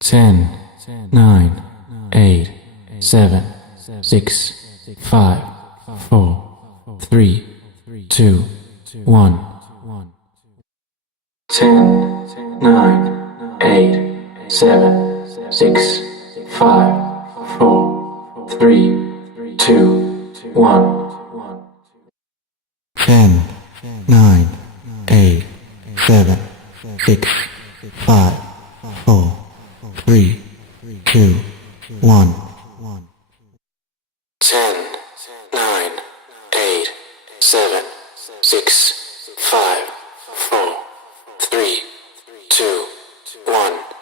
10, 9, 8, 7, 6, 5, 4, 3, 2, 1. 10, 9, 8, 7, 6, 5, 4, 3, 2, 1. 10, 9, 8, 7, 6, 5, 4, 3, 2, 1. 10, 9, 8, 7, 6, 5, 4, 3, 2, 1.